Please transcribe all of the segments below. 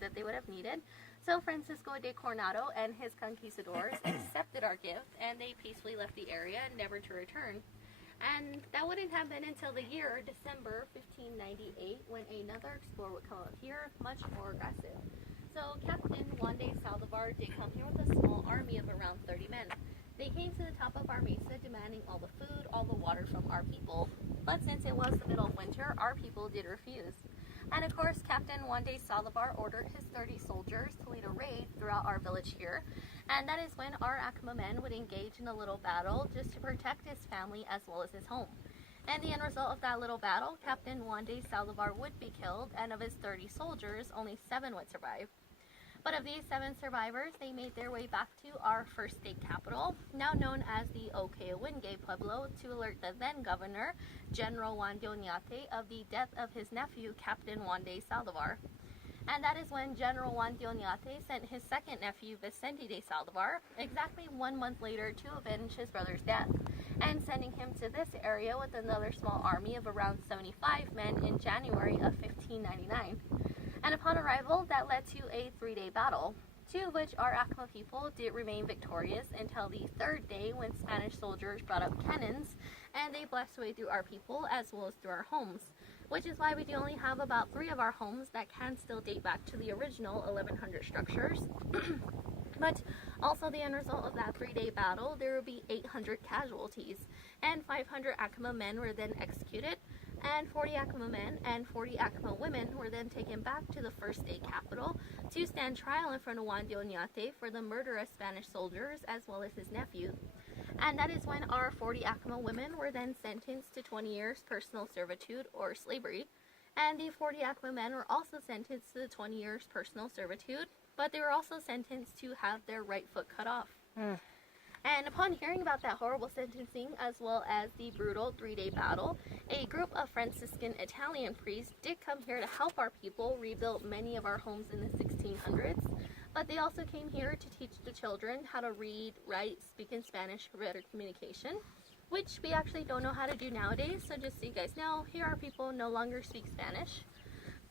that they would have needed. So Francisco de Coronado and his conquistadors accepted our gift, and they peacefully left the area, never to return. And that wouldn't have been until the year December 1598 when another explorer would come up here, much more aggressive. So Captain Juan de Saldivar did come here with a small army of around 30 men. They came to the top of our mesa demanding all the food, all the water from our people. But since it was the middle of winter, our people did refuse. And of course, Captain Juan de Saldivar ordered his 30 soldiers to lead a raid throughout our village here. And that is when our Acoma men would engage in a little battle just to protect his family as well as his home. And the end result of that little battle, Captain Juan de Saldivar would be killed, and of his 30 soldiers, only 7 would survive. But of these 7 survivors, they made their way back to our first state capital, now known as the Okeowinge Pueblo, to alert the then governor, General Juan de Oñate, of the death of his nephew, Captain Juan de Saldivar. And that is when General Juan de Oñate sent his second nephew, Vicente de Saldivar, exactly 1 month later to avenge his brother's death, and sending him to this area with another small army of around 75 men in January of 1599. And upon arrival, that led to a 3-day battle, 2 of which our Acoma people did remain victorious until the 3rd day when Spanish soldiers brought up cannons and they blasted away through our people as well as through our homes, which is why we do only have about 3 of our homes that can still date back to the original 1100 structures. But also the end result of that 3-day battle, there would be 800 casualties, and 500 Acoma men were then executed, and 40 Acoma men and 40 Acoma women were then taken back to the first state capital to stand trial in front of Juan de Oñate for the murder of Spanish soldiers as well as his nephew. And that is when our 40 Acoma women were then sentenced to 20 years personal servitude or slavery, and the 40 Acoma men were also sentenced to 20 years personal servitude, but they were also sentenced to have their right foot cut off. And upon hearing about that horrible sentencing, as well as the brutal 3-day battle, a group of Franciscan Italian priests did come here to help our people rebuild many of our homes in the 1600s, but they also came here to teach the children how to read, write, speak in Spanish for better communication, which we actually don't know how to do nowadays, so just so you guys know, here our people no longer speak Spanish.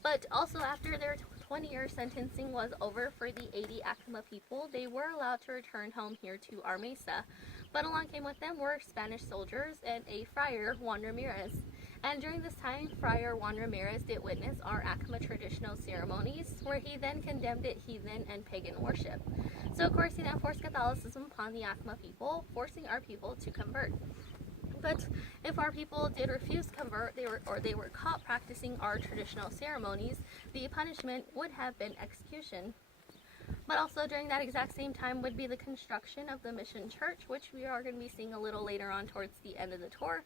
But also after their 20-year sentencing was over for the 80 Acoma people, they were allowed to return home here to our mesa. But along came with them were Spanish soldiers and a friar, Juan Ramirez. And during this time, Friar Juan Ramirez did witness our Acoma traditional ceremonies, where he then condemned it heathen and pagan worship. So of course he then forced Catholicism upon the Acoma people, forcing our people to convert. But if our people did refuse to convert, they were caught practicing our traditional ceremonies, the punishment would have been execution. But also during that exact same time would be the construction of the mission church, which we are going to be seeing a little later on towards the end of the tour.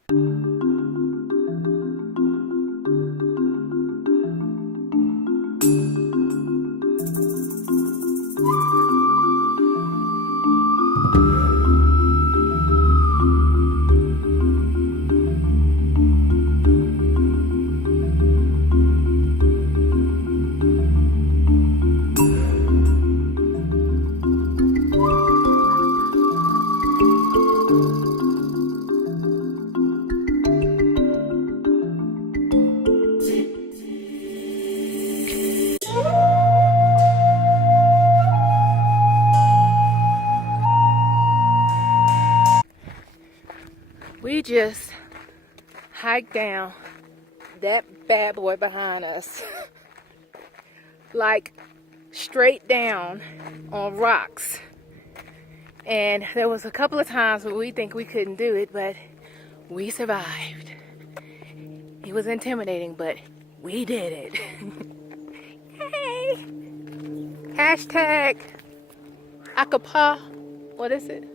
We just hiked down that bad boy behind us, like straight down on rocks. And there was a couple of times where we think we couldn't do it, but we survived. It was intimidating, but we did it. Hey! Hashtag Acapa, what is it?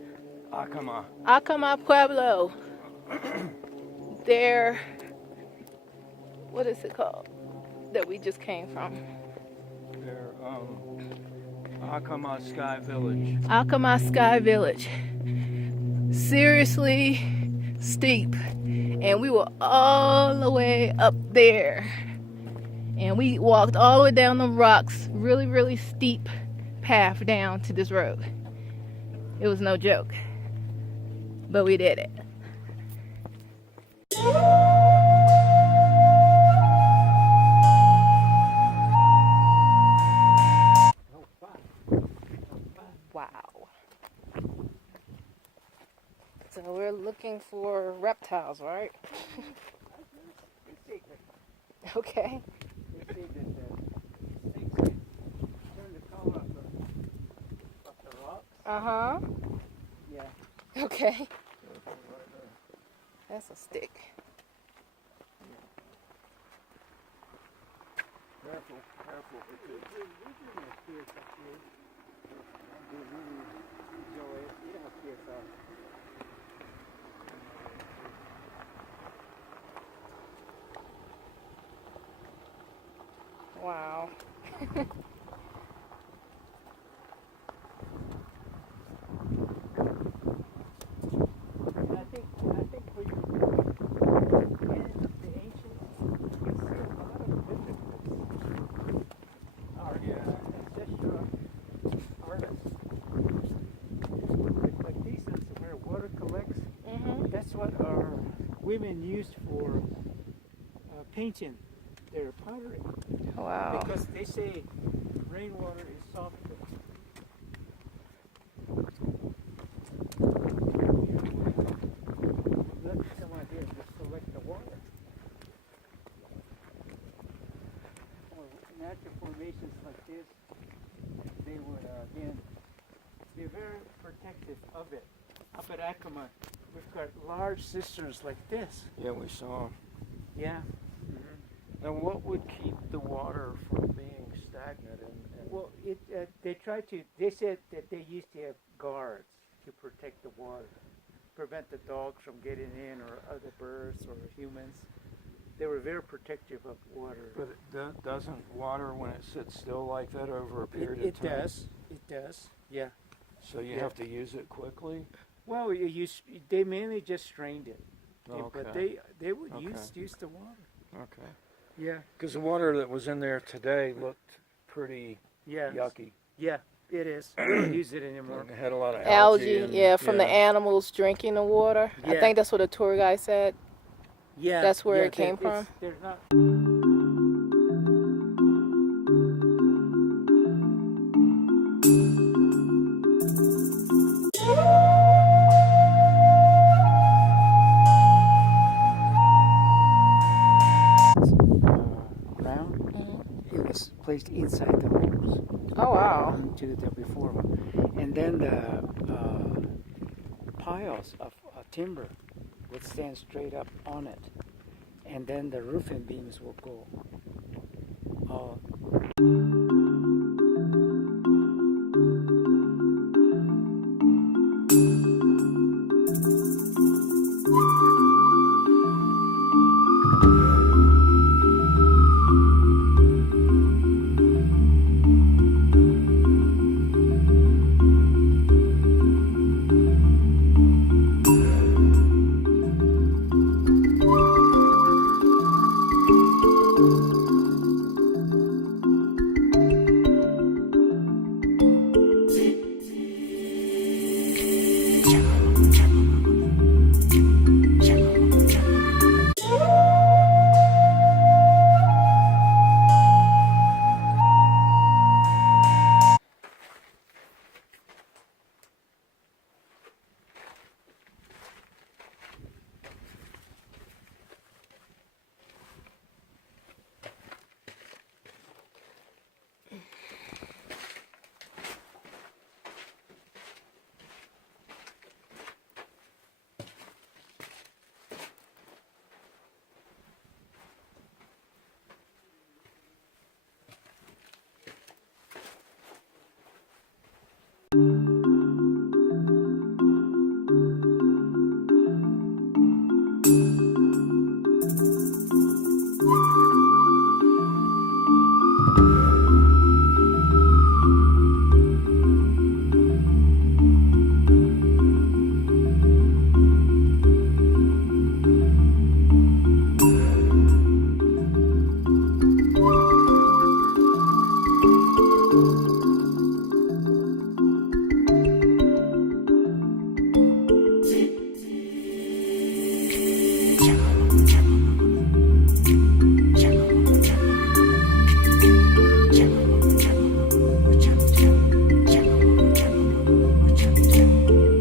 Acoma. Acoma Pueblo. There, what is it called that we just came from? They're Acoma Sky Village. Acoma Sky Village. Seriously steep, and we were all the way up there, and we walked all the way down the rocks, really steep path down to this road. It was no joke, but we did it. So we're looking for reptiles, right? Okay. They say that snakes can turn the color of the rocks. Uh-huh. Yeah. Okay. That's a stick. Careful, careful. They really fierce up here. They really enjoy it. You know how fierce are. Wow. And I think when you get into the ancient, you see a lot of visitors. Our ancestral artists. Like these ones where water collects. Mm-hmm. That's what our women used for painting their pottery. Wow. Because they say rainwater is softer. Let's come out here and just collect the water. Or natural formations like this, they would, again, they're very protective of it. Up at Acoma, we've got large cisterns like this. Yeah, we saw 'em. Yeah. Now, what would keep the water from being stagnant? And Well, they said that they used to have guards to protect the water, prevent the dogs from getting in or other birds or humans. They were very protective of water. but doesn't water, when it sits still like that over a period It of time? does. It does. Yeah. So you Yeah. have to use it quickly? Well, they mainly just strained it. But Okay. they would Okay. use the water. Okay. Yeah. Because the water that was in there today looked pretty Yeah. yucky. Yeah, it is. They don't use it anymore. It had a lot of Algae, and, yeah, from the animals drinking the water. I Yeah. think that's what the tour guide said. Yeah. That's where yeah, it came from? There's not. Ground. It was placed inside the holes. Oh, wow. Onto the before one. And then the piles of timber would stand straight up on it. And then the roofing beams will go all